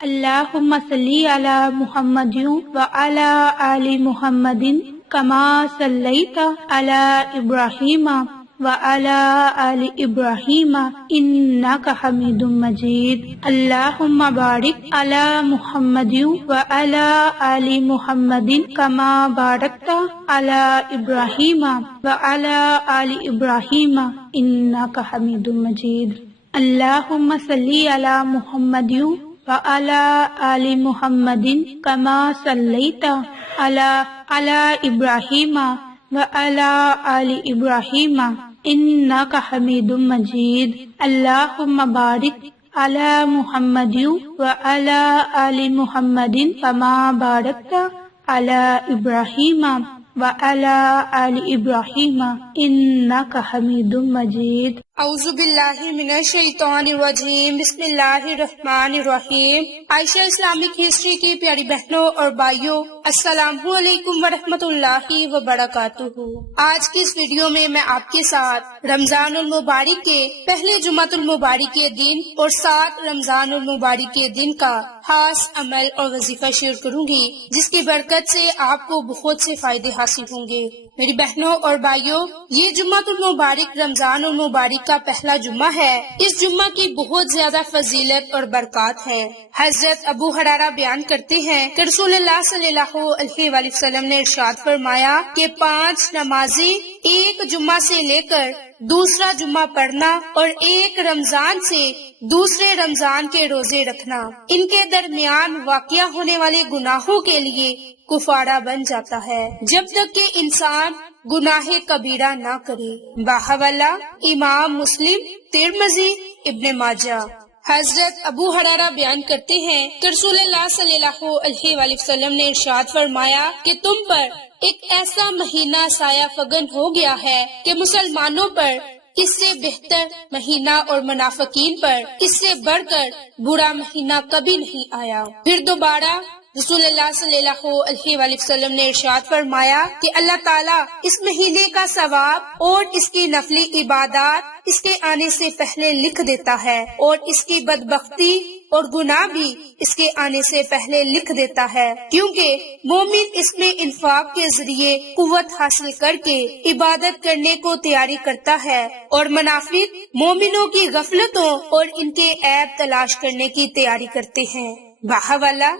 اللہم صلی علی محمد وعلی آل محمد کما صلیت علی ابراہیم وعلی آل ابراہیم انک حمید مجید۔ اللہم بارک علی محمد وعلی آل محمد کما بارکت علی ابراہیم وعلی آل ابراہیم انک حمید مجید۔ اللہم صلی علی محمد وعلی آل محمد کما صلیت علی ابراہیم وعلی آل ابراہیم انک حمید مجید۔ اللہم بارک علی محمد وعلی آل محمد کما بارکت علی ابراہیم وعلی آل ابراہیم انک حمید مجید۔ اعوذ باللہ من الشیطان الرجیم، بسم اللہ الرحمن الرحیم۔ عائشہ اسلامک ہسٹری کی پیاری بہنوں اور بھائیوں، السلام علیکم ورحمۃ اللہ وبرکاتہ۔ آج کی اس ویڈیو میں آپ کے ساتھ رمضان المبارک کے پہلے جمعۃ المبارک کے دن اور 7 رمضان المبارک کے دن کا خاص عمل اور وظیفہ شیئر کروں گی، جس کی برکت سے آپ کو بہت سے فائدے حاصل ہوں گے۔ میری بہنوں اور بھائیوں، یہ جمعۃ المبارک رمضان المبارک کا پہلا جمعہ ہے۔ اس جمعہ کی بہت زیادہ فضیلت اور برکات ہے۔ حضرت ابو ہریرہ بیان کرتے ہیں کہ رسول اللہ صلی اللہ علیہ وآلہ وسلم نے ارشاد فرمایا کہ 5 نمازیں ایک جمعہ سے لے کر دوسرا جمعہ پڑھنا اور ایک رمضان سے دوسرے رمضان کے روزے رکھنا ان کے درمیان واقع ہونے والے گناہوں کے لیے کفارہ بن جاتا ہے، جب تک کہ انسان گناہ کبیرہ نہ کرے۔ باحوالہ امام مسلم، ترمذی، ابن ماجہ۔ حضرت ابو ہریرہ بیان کرتے ہیں کہ رسول اللہ صلی اللہ علیہ وآلہ وسلم نے ارشاد فرمایا کہ تم پر ایک ایسا مہینہ سایہ فگن ہو گیا ہے کہ مسلمانوں پر اس سے بہتر مہینہ اور منافقین پر اس سے بڑھ کر برا مہینہ کبھی نہیں آیا۔ پھر دوبارہ رسول اللہ صلی اللہ علیہ وآلہ وسلم نے ارشاد فرمایا کہ اللہ تعالیٰ اس مہینے کا ثواب اور اس کی نفلی عبادات اس کے آنے سے پہلے لکھ دیتا ہے، اور اس کی بدبختی اور گناہ بھی اس کے آنے سے پہلے لکھ دیتا ہے، کیونکہ مومن اس میں انفاق کے ذریعے قوت حاصل کر کے عبادت کرنے کو تیاری کرتا ہے، اور منافق مومنوں کی غفلتوں اور ان کے عیب تلاش کرنے کی تیاری کرتے ہیں۔ باحوالہ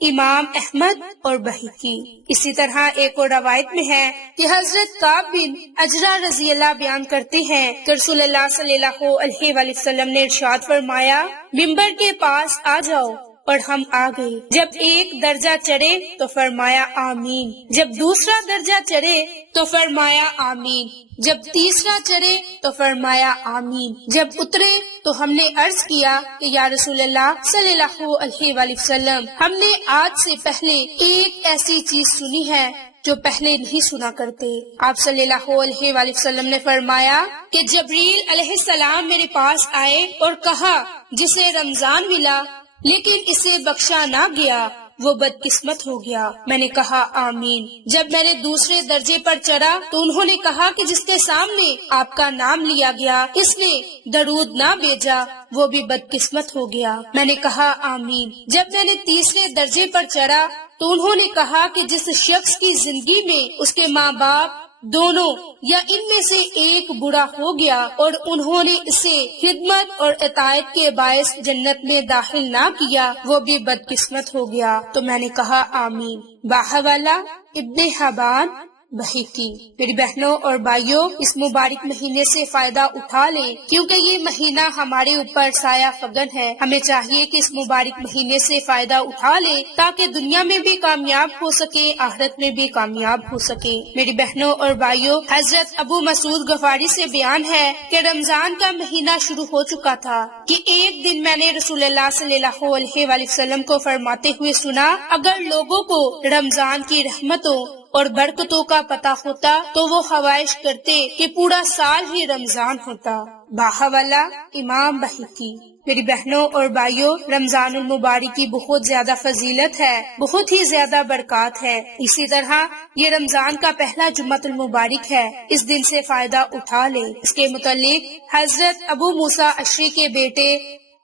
امام احمد اور بہقی۔ اسی طرح ایک اور روایت میں ہے کہ حضرت کعب بن اجرہ رضی اللہ بیان کرتے ہیں کہ رسول اللہ صلی اللہ علیہ وآلہ وسلم نے ارشاد فرمایا، منبر کے پاس آ جاؤ، اور ہم آ گئے۔ جب ایک درجہ چڑھے تو فرمایا آمین، جب دوسرا درجہ چڑھے تو فرمایا آمین، جب تیسرا چڑھے تو فرمایا آمین، جب اترے تو ہم نے عرض کیا کہ یا رسول اللہ صلی اللہ علیہ وآلہ وسلم، ہم نے آج سے پہلے ایک ایسی چیز سنی ہے جو پہلے نہیں سنا کرتے۔ آپ صلی اللہ علیہ وآلہ وسلم نے فرمایا کہ جبریل علیہ السلام میرے پاس آئے اور کہا، جسے رمضان ملا لیکن اسے بخشا نہ گیا وہ بدقسمت ہو گیا۔ میں نے کہا آمین۔ جب میں نے دوسرے درجے پر چڑھا تو انہوں نے کہا کہ جس کے سامنے آپ کا نام لیا گیا اس نے درود نہ بھیجا وہ بھی بدقسمت ہو گیا۔ میں نے کہا آمین۔ جب میں نے تیسرے درجے پر چڑھا تو انہوں نے کہا کہ جس شخص کی زندگی میں اس کے ماں باپ دونوں یا ان میں سے ایک برا ہو گیا اور انہوں نے اسے خدمت اور اطاعت کے باعث جنت میں داخل نہ کیا وہ بھی بدقسمت ہو گیا۔ تو میں نے کہا آمین۔ باحوالہ ابن حبان، بہقی۔ میری بہنوں اور بھائیوں، اس مبارک مہینے سے فائدہ اٹھا لیں، کیونکہ یہ مہینہ ہمارے اوپر سایہ فگن ہے۔ ہمیں چاہیے کہ اس مبارک مہینے سے فائدہ اٹھا لیں تاکہ دنیا میں بھی کامیاب ہو سکے، آخرت میں بھی کامیاب ہو سکے۔ میری بہنوں اور بھائیوں، حضرت ابو مسعود غفاری سے بیان ہے کہ رمضان کا مہینہ شروع ہو چکا تھا کہ ایک دن میں نے رسول اللہ صلی اللہ علیہ وآلہ وسلم کو فرماتے ہوئے سنا، اگر لوگوں کو رمضان کی رحمتوں اور برکتوں کا پتہ ہوتا تو وہ خواہش کرتے کہ پورا سال ہی رمضان ہوتا۔ باحوالہ امام بہقی۔ میری بہنوں اور بھائیوں، رمضان المبارک کی بہت زیادہ فضیلت ہے، بہت ہی زیادہ برکات ہے۔ اسی طرح یہ رمضان کا پہلا جمعۃ المبارک ہے، اس دن سے فائدہ اٹھا لے۔ اس کے متعلق حضرت ابو موسیٰ اشعری کے بیٹے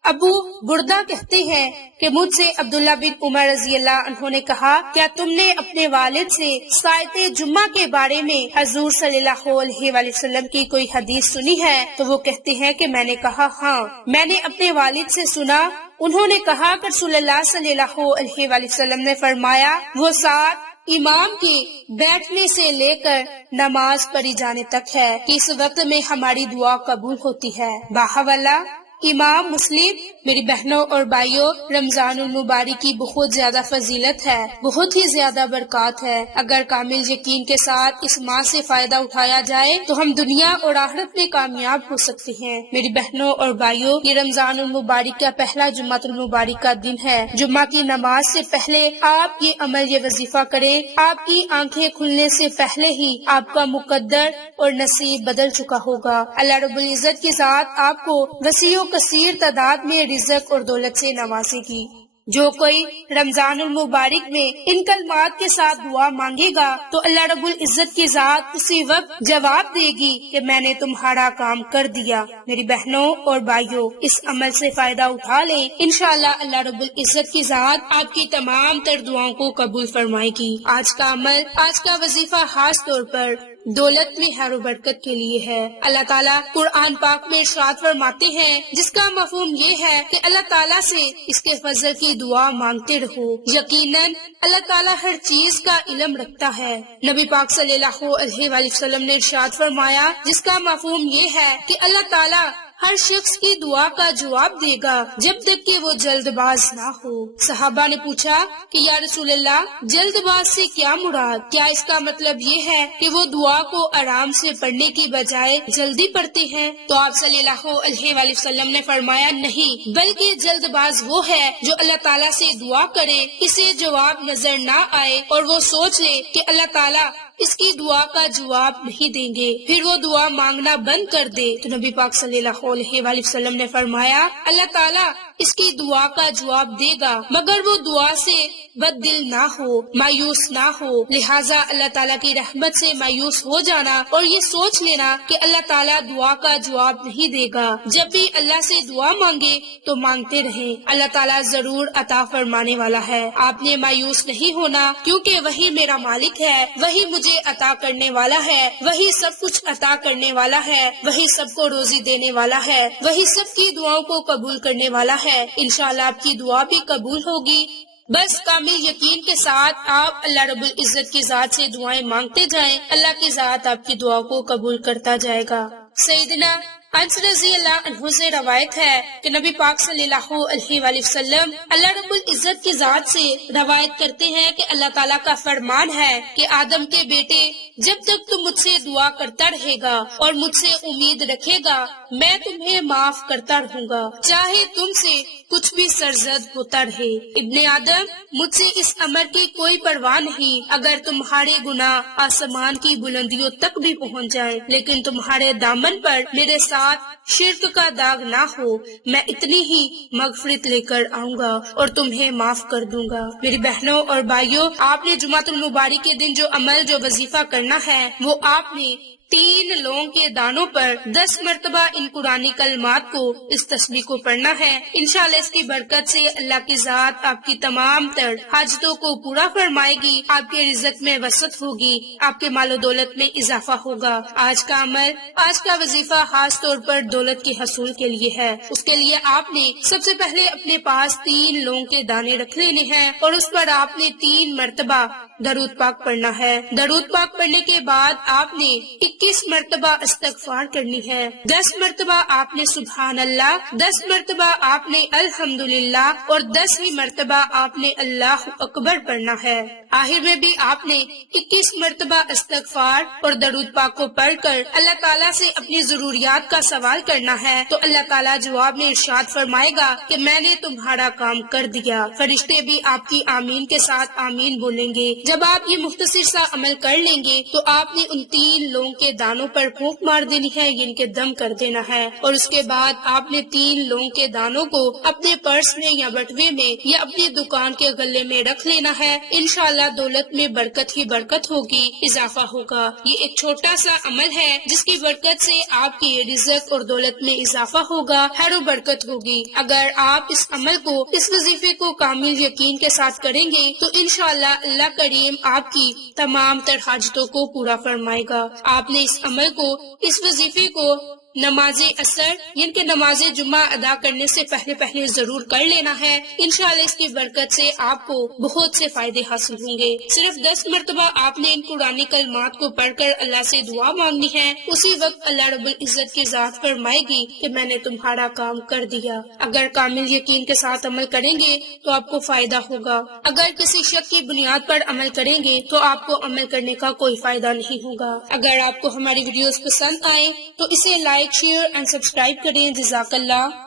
ابو بردہ کہتے ہیں کہ مجھ سے عبداللہ بن عمر رضی اللہ عنہ نے کہا، کیا تم نے اپنے والد سے ساعت جمعہ کے بارے میں حضور صلی اللہ علیہ وآلہ وسلم کی کوئی حدیث سنی ہے؟ تو وہ کہتے ہیں کہ میں نے کہا ہاں، میں نے اپنے والد سے سنا۔ انہوں نے کہا کہ رسول اللہ صلی اللہ علیہ وآلہ وسلم نے فرمایا، وہ ساتھ امام کے بیٹھنے سے لے کر نماز پڑھی جانے تک ہے کہ اس وقت میں ہماری دعا قبول ہوتی ہے۔ باحوالہ امام مسلم۔ میری بہنوں اور بھائیوں، رمضان المبارک کی بہت زیادہ فضیلت ہے، بہت ہی زیادہ برکات ہے۔ اگر کامل یقین کے ساتھ اس ماہ سے فائدہ اٹھایا جائے تو ہم دنیا اور آخرت میں کامیاب ہو سکتے ہیں۔ میری بہنوں اور بھائیوں، یہ رمضان المبارک کا پہلا جمعہ المبارک کا دن ہے۔ جمعہ کی نماز سے پہلے آپ یہ عمل، یہ وظیفہ کریں، آپ کی آنکھیں کھلنے سے پہلے ہی آپ کا مقدر اور نصیب بدل چکا ہوگا۔ اللہ رب العزت کی ذات آپ کو وسیع و کثیر تعداد میں رزق اور دولت سے نوازے گی۔ جو کوئی رمضان المبارک میں ان کلمات کے ساتھ دعا مانگے گا تو اللہ رب العزت کی ذات اسی وقت جواب دے گی کہ میں نے تمہارا کام کر دیا۔ میری بہنوں اور بھائیوں، اس عمل سے فائدہ اٹھا لیں، انشاءاللہ اللہ رب العزت کی ذات آپ کی تمام تر دعاؤں کو قبول فرمائے گی۔ آج کا عمل، آج کا وظیفہ خاص طور پر دولت میں خیر و برکت کے لیے ہے۔ اللہ تعالیٰ قرآن پاک میں ارشاد فرماتے ہیں، جس کا مفہوم یہ ہے کہ اللہ تعالیٰ سے اس کے فضل کی دعا مانگتے رہو۔ یقیناً اللہ تعالیٰ ہر چیز کا علم رکھتا ہے۔ نبی پاک صلی اللہ علیہ وآلہ وسلم نے ارشاد فرمایا، جس کا مفہوم یہ ہے کہ اللہ تعالیٰ ہر شخص کی دعا کا جواب دے گا جب تک کہ وہ جلد باز نہ ہو۔ صحابہ نے پوچھا کہ یا رسول اللہ، جلد باز سے کیا مراد؟ کیا اس کا مطلب یہ ہے کہ وہ دعا کو آرام سے پڑھنے کی بجائے جلدی پڑھتے ہیں؟ تو آپ صلی اللہ علیہ وآلہ وسلم نے فرمایا، نہیں، بلکہ جلد باز وہ ہے جو اللہ تعالیٰ سے دعا کرے، اسے جواب نظر نہ آئے اور وہ سوچ لے کہ اللہ تعالیٰ اس کی دعا کا جواب نہیں دیں گے، پھر وہ دعا مانگنا بند کر دے۔ تو نبی پاک صلی اللہ علیہ وآلہ وسلم نے فرمایا، اللہ تعالیٰ اس کی دعا کا جواب دے گا مگر وہ دعا سے بد دل نہ ہو، مایوس نہ ہو۔ لہٰذا اللہ تعالیٰ کی رحمت سے مایوس ہو جانا اور یہ سوچ لینا کہ اللہ تعالیٰ دعا کا جواب نہیں دے گا، جب بھی اللہ سے دعا مانگے تو مانگتے رہیں، اللہ تعالیٰ ضرور عطا فرمانے والا ہے۔ آپ نے مایوس نہیں ہونا، کیونکہ وہی میرا مالک ہے، وہی مجھے عطا کرنے والا ہے، وہی سب کچھ عطا کرنے والا ہے، وہی سب کو روزی دینے والا ہے، وہی سب کی دعاؤں کو قبول کرنے والا ہے۔ انشاءاللہ آپ کی دعا بھی قبول ہوگی۔ بس کامل یقین کے ساتھ آپ اللہ رب العزت کی ذات سے دعائیں مانگتے جائیں، اللہ کی ذات آپ کی دعا کو قبول کرتا جائے گا۔ سیدنا انس رضی اللہ عنہ سے روایت ہے کہ نبی پاک صلی اللہ علیہ وآلہ وسلم اللہ رب العزت کی ذات سے روایت کرتے ہیں کہ اللہ تعالیٰ کا فرمان ہے کہ آدم کے بیٹے، جب تک تم مجھ سے دعا کرتا رہے گا اور مجھ سے امید رکھے گا، میں تمہیں معاف کرتا رہوں گا، چاہے تم سے کچھ بھی سرزد ہوتا رہے۔ ابن آدم، مجھ سے اس امر کی کوئی پرواہ نہیں، اگر تمہارے گناہ آسمان کی بلندیوں تک بھی پہنچ جائیں، لیکن تمہارے دامن پر میرے ساتھ شرک کا داغ نہ ہو، میں اتنی ہی مغفرت لے کر آؤں گا اور تمہیں معاف کر دوں گا۔ میری بہنوں اور بھائیوں، آپ نے جمعہ المبارک کے دن جو عمل، جو وظیفہ کرنا ہے، وہ آپ نے 3 لونگ کے دانوں پر 10 مرتبہ ان قرآنی کلمات کو، اس تسبیح کو پڑھنا ہے۔ انشاءاللہ اس کی برکت سے اللہ کی ذات آپ کی تمام تر حاجتوں کو پورا فرمائے گی، آپ کے رزق میں وسعت ہوگی، آپ کے مال و دولت میں اضافہ ہوگا۔ آج کا عمل، آج کا وظیفہ خاص طور پر دولت کے حصول کے لیے ہے۔ اس کے لیے آپ نے سب سے پہلے اپنے پاس 3 لونگ کے دانے رکھ لینے ہیں اور اس پر آپ نے 3 مرتبہ درود پاک پڑھنا ہے۔ درود پاک پڑھنے کے بعد آپ نے 21 مرتبہ استغفار کرنی ہے، 10 مرتبہ آپ نے سبحان اللہ، 10 مرتبہ آپ نے الحمدللہ اور 10ویں مرتبہ آپ نے اللہ اکبر پڑھنا ہے۔ آخر میں بھی آپ نے 21 مرتبہ استغفار اور درود پاک کو پڑھ کر اللہ تعالیٰ سے اپنی ضروریات کا سوال کرنا ہے، تو اللہ تعالیٰ جواب میں ارشاد فرمائے گا کہ میں نے تمہارا کام کر دیا۔ فرشتے بھی آپ کی آمین کے ساتھ آمین بولیں گے۔ جب آپ یہ مختصر سا عمل کر لیں گے تو آپ نے ان 3 لوگوں کے کے دانوں پر پھونک مار دینی ہے، یعنی کہ دم کر دینا ہے، اور اس کے بعد آپ نے 3 لونگ کے دانوں کو اپنے پرس میں یا بٹوے میں یا اپنی دکان کے غلے میں رکھ لینا ہے۔ انشاءاللہ دولت میں برکت ہی برکت ہوگی، اضافہ ہوگا۔ یہ ایک چھوٹا سا عمل ہے جس کی برکت سے آپ کی رزق اور دولت میں اضافہ ہوگا، خیر و برکت ہوگی۔ اگر آپ اس عمل کو، اس وظیفے کو کامل یقین کے ساتھ کریں گے تو انشاءاللہ اللہ کریم آپ کی تمام تر حاجتوں کو پورا فرمائے گا۔ آپ نے اس عمل کو، اس وظیفے کو نماز اثر یعنی کہ نماز جمعہ ادا کرنے سے پہلے ضرور کر لینا ہے۔ انشاءاللہ اس کی برکت سے آپ کو بہت سے فائدے حاصل ہوں گے۔ صرف 10 مرتبہ آپ نے ان قرآنی کلمات کو پڑھ کر اللہ سے دعا مانگنی ہے، اسی وقت اللہ رب العزت کی ذات فرمائے گی کہ میں نے تمہارا کام کر دیا۔ اگر کامل یقین کے ساتھ عمل کریں گے تو آپ کو فائدہ ہوگا، اگر کسی شک کی بنیاد پر عمل کریں گے تو آپ کو عمل کرنے کا کوئی فائدہ نہیں ہوگا۔ اگر آپ کو ہماری ویڈیوز پسند آئیں تو اسے لائک، شیئر اینڈ سبسکرائب کریں۔ جزاک اللہ۔